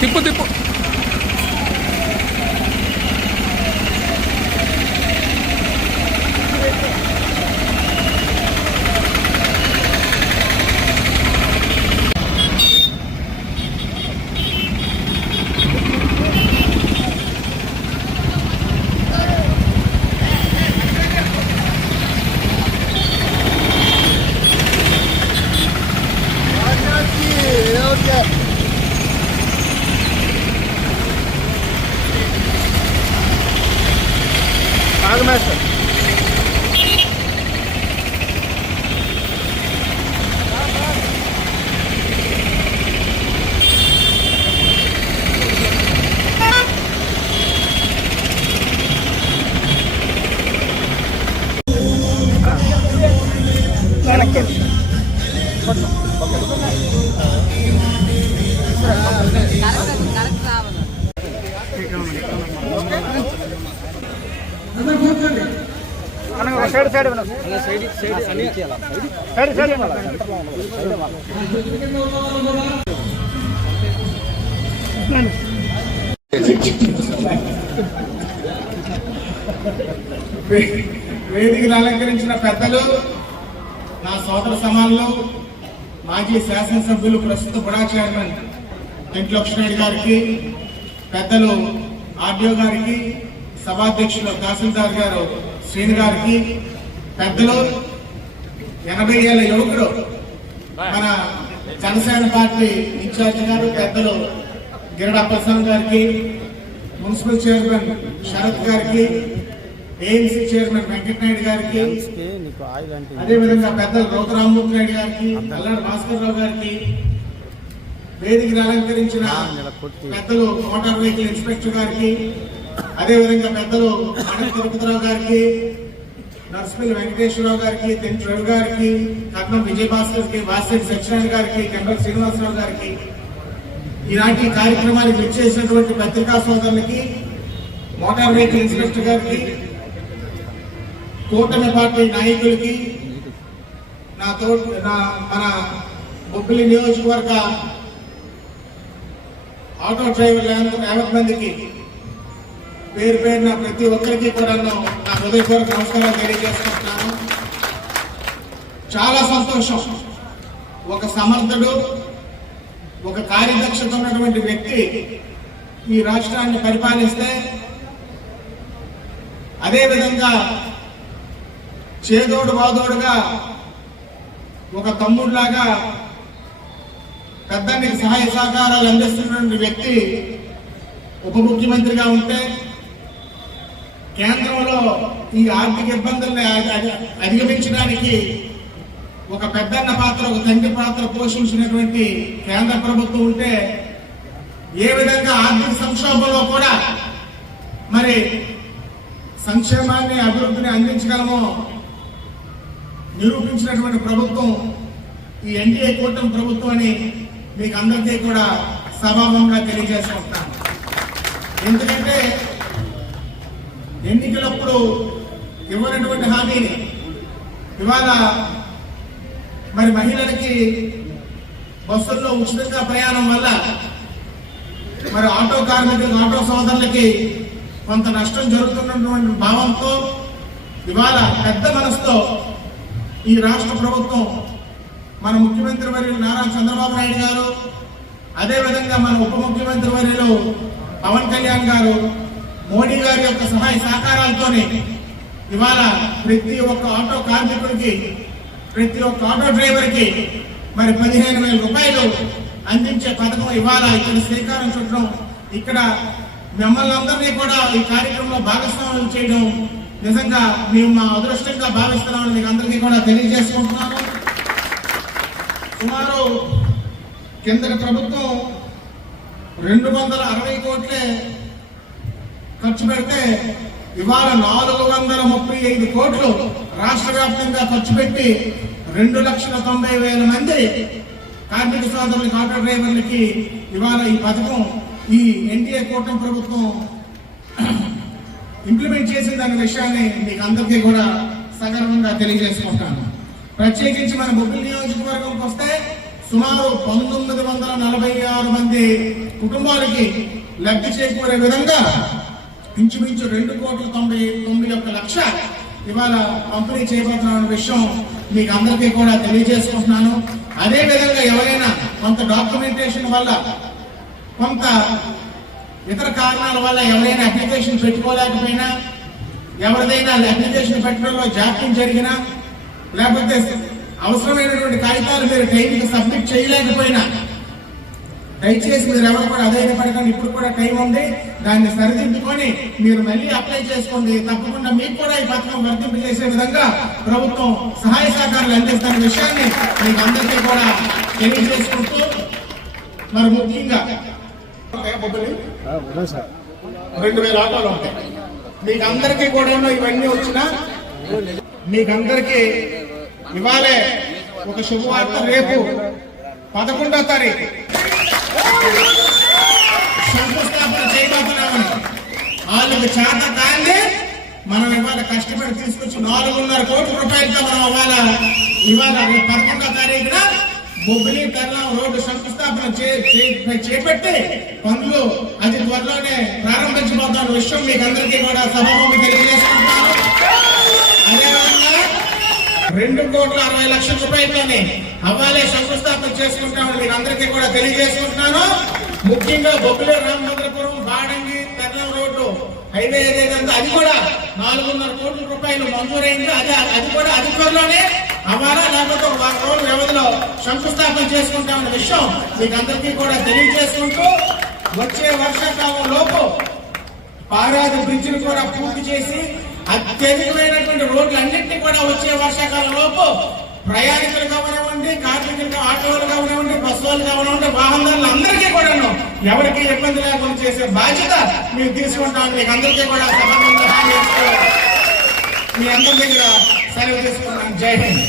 대포 대포 side side side side వేదికను అలంకరించిన పెద్దలు నా సోదర సమానులు మాజీ శాసనసభ్యులు ప్రస్తుత బుడా చైర్మన్ వెంకట లక్ష్మణ్ గారికి పెద్దలు ఆర్డీఓ గారికి సభాధ్యక్షులు తహసీల్దార్ గారు శ్రీని గారికి పెద్దలు ఎనభై ఏళ్ళ యువకుడు మన జనసేన పార్టీ ఇన్ఛార్జ్ గారు పెద్దలు గిరడా గారికి మున్సిపల్ చైర్మన్ శరత్ గారికి ఏఎంసీ చైర్మన్ వెంకటనాయుడు గారికి అదేవిధంగా పెద్దలు రౌతరామ్మూర్తి నాయుడు గారికి అల్లాడు భాస్కర్ రావు గారికి వేదికను అలంకరించిన పెద్దలు మోటార్ వెహికల్ ఇన్స్పెక్టర్ గారికి అదేవిధంగా పెద్దలు మణి తిరుపతిరావు గారికి నర్సుపల్లి వెంకటేశ్వరరావు గారికి తెంచి రవి గారికి కట్నం విజయభాస్కర్కి వాసిరెడ్డి సత్యనారాయణ గారికి కండల్ శ్రీనివాసరావు గారికి ఈనాటి కార్యక్రమానికి విచ్చేసినటువంటి పత్రికా సోదరులకి మోటార్ వెహికల్ ఇన్స్పెక్టర్ గారికి కూటమి పార్టీ నాయకులకి నా తో నా మన బొబ్బిలి నియోజకవర్గ ఆటో డ్రైవర్లు యావత్ మందికి పేరు పేరున ప్రతి ఒక్కరికి కూడా నా హృదయపూర్వక నమస్కారం తెలియజేసుకుంటున్నాను. చాలా సంతోషం. ఒక సమర్థుడు ఒక కార్యదక్షత ఉన్నటువంటి వ్యక్తి ఈ రాష్ట్రాన్ని పరిపాలిస్తే అదేవిధంగా చేదోడు బాదోడుగా ఒక తమ్ముడిలాగా పెద్దానికి సహాయ సహకారాలు అందిస్తున్నటువంటి వ్యక్తి ఉప ముఖ్యమంత్రిగా ఉంటే కేంద్రంలో ఈ ఆర్థిక ఇబ్బందుల్ని అధి- అధిగమించడానికి ఒక పెద్దన్న పాత్ర ఒక తండ్రి పాత్ర పోషించినటువంటి కేంద్ర ప్రభుత్వం ఉంటే ఏ విధంగా ఆర్థిక సంక్షోభంలో కూడా మరి సంక్షేమాన్ని అభివృద్ధిని అందించగలమో నిరూపించినటువంటి ప్రభుత్వం ఈ ఎన్డీఏ కూటమి ప్రభుత్వం అని మీకు అందరికీ కూడా సభావంగా తెలియజేసుకుంటాను ఎందుకంటే ఎన్నికలప్పుడు ఇవ్వనటువంటి హామీని ఇవాళ మరి మహిళలకి బస్సుల్లో ఉచితంగా ప్రయాణం వల్ల మరి ఆటో కార్మికులు ఆటో సోదరులకి కొంత నష్టం జరుగుతున్నటువంటి భావంతో ఇవాళ పెద్ద మనసుతో ఈ రాష్ట్ర ప్రభుత్వం మన ముఖ్యమంత్రి వర్యులు నారా చంద్రబాబు నాయుడు గారు అదేవిధంగా మన ఉప ముఖ్యమంత్రి వర్యులు పవన్ కళ్యాణ్ గారు మోడీ గారి యొక్క సహాయ సహకారాలతోనే ఇవాళ ప్రతి ఒక్క ఆటో కార్మికుడికి ప్రతి ఒక్క ఆటో డ్రైవర్కి మరి పదిహేను వేల రూపాయలు అందించే పథకం ఇవాళ ఇక్కడ శ్రీకారం చుట్టడం ఇక్కడ మిమ్మల్ని అందరినీ కూడా ఈ కార్యక్రమంలో భాగస్వామ్యం చేయడం నిజంగా మేము మా అదృష్టంగా భావిస్తున్నామని మీకు అందరికీ కూడా తెలియజేసుకుంటున్నాను. సుమారు కేంద్ర ప్రభుత్వం రెండు వందల అరవై కోట్లే ఖర్చు పెడితే ఇవాళ నాలుగు వందల ముప్పై ఐదు కోట్లు రాష్ట్ర వ్యాప్తంగా ఖర్చు పెట్టి రెండు లక్షల తొంభై వేల మంది కార్మిక సోదరులకి ఆటో డ్రైవర్లకి ఇవాళ ఈ పథకం ఈ ఎన్టీఏ కూటమి ప్రభుత్వం ఇంప్లిమెంట్ చేసిందన్న విషయాన్ని మీకు అందరికీ కూడా సగర్వంగా తెలియజేసుకుంటాను. ప్రత్యేకించి మన బొబ్బిలి నియోజకవర్గంకి వస్తే సుమారు పంతొమ్మిది వందల నలభై ఆరు మంది కుటుంబాలకి లబ్ధి చేకూరే విధంగా ఇంచుమించు రెండు కోట్ల తొంభై తొమ్మిది ఒక్క లక్ష ఇవాళ పంపిణీ చేయబోతున్న విషయం మీకు అందరికీ కూడా తెలియజేసుకుంటున్నాను. అదే విధంగా ఎవరైనా కొంత డాక్యుమెంటేషన్ వల్ల కొంత ఇతర కారణాల వల్ల ఎవరైనా అప్లికేషన్ పెట్టుకోలేకపోయినా ఎవరిదైనా అప్లికేషన్ పెట్టడంలో జాప్యం జరిగినా లేకపోతే అవసరమైనటువంటి కాగితాలు మీరు టైంకి సబ్మిట్ చేయలేకపోయినా దయచేసి మీరు ఎవరు కూడా అధైర్యపడకండి. ఇప్పుడు కూడా టైం ఉంది. దాన్ని సరిదిద్దుకొని మీరు మళ్ళీ అప్లై చేసుకోండి. తప్పకుండా మీకు కూడా ఈ పథకం వర్తింపు చేసే విధంగా ప్రభుత్వం సహాయ సహకారాలు అందిస్తున్న విషయాన్ని మీకు అందరికీ కూడా తెలియజేసుకుంటూ మరి ముఖ్యంగా రెండు వేల ఆటోలు ఉంటాయి. మీకు అందరికీ కూడా ఇవన్నీ వచ్చినా మీకందరికీ ఇవాళే ఒక శుభవార్త రేపు పదకొండో తారీఖు. శంకుస్థాపన చేయబోతున్నామని. వాళ్ళకి చేత దాన్ని మనం ఇవాళ కష్టపడి తీసుకొచ్చి నాలుగున్నర కోట్ల రూపాయలతో మనం ఇవాళ ఇవాళ పదకొండో తారీఖున బొబ్బిలి కర్ణం రోడ్డు శంకుస్థాపన చే- చేపట్టి పనులు అది త్వరలోనే ప్రారంభించబోతున్న విషయం మీకు అందరికీ కూడా సభాముఖి తెలియజేసుకుంటున్నాను. రెండు కోట్ల అరవై లక్షల రూపాయలతోనే అవ్వాలే శంకుస్థాపన చేసుకుంటామని మీకు అందరికీ కూడా తెలియజేసుకుంటున్నాను. ముఖ్యంగా బొబ్బిలి రామభద్రపురం బాడంగి కర్ణం రోడ్డు హైవే ఏదైతే అది కూడా నాలుగున్నర కోట్ల రూపాయలు మంజూరైంది. అది అది కూడా అతి త్వరలోనే అవ్వాలా లేకపోతే ఒక వారం రోజుల వ్యవధిలో శంకుస్థాపన చేసుకుంటామన్న విషయం మీకు అందరికీ కూడా తెలియజేసుకుంటూ వచ్చే వర్షాకాలం లోపు పారాది బ్రిడ్జిని కూడా పూర్తి చేసి అత్యధికమైనటువంటి రోడ్లన్నింటినీ కూడా వచ్చే వర్షాకాలం లోపు ప్రయాణికులు కావనివ్వండి కార్మికులు ఆటోలు కావనివ్వండి బస్సు వాళ్ళు కావనివ్వండి వాహనదారులు అందరికీ కూడా ఎవరికి ఇబ్బంది లేకుండా చేసే బాధ్యత మీరు తీసుకుంటాం మీకు అందరికీ కూడా మీ అందరి దగ్గర సెలవు తీసుకున్నాం జై హింద్.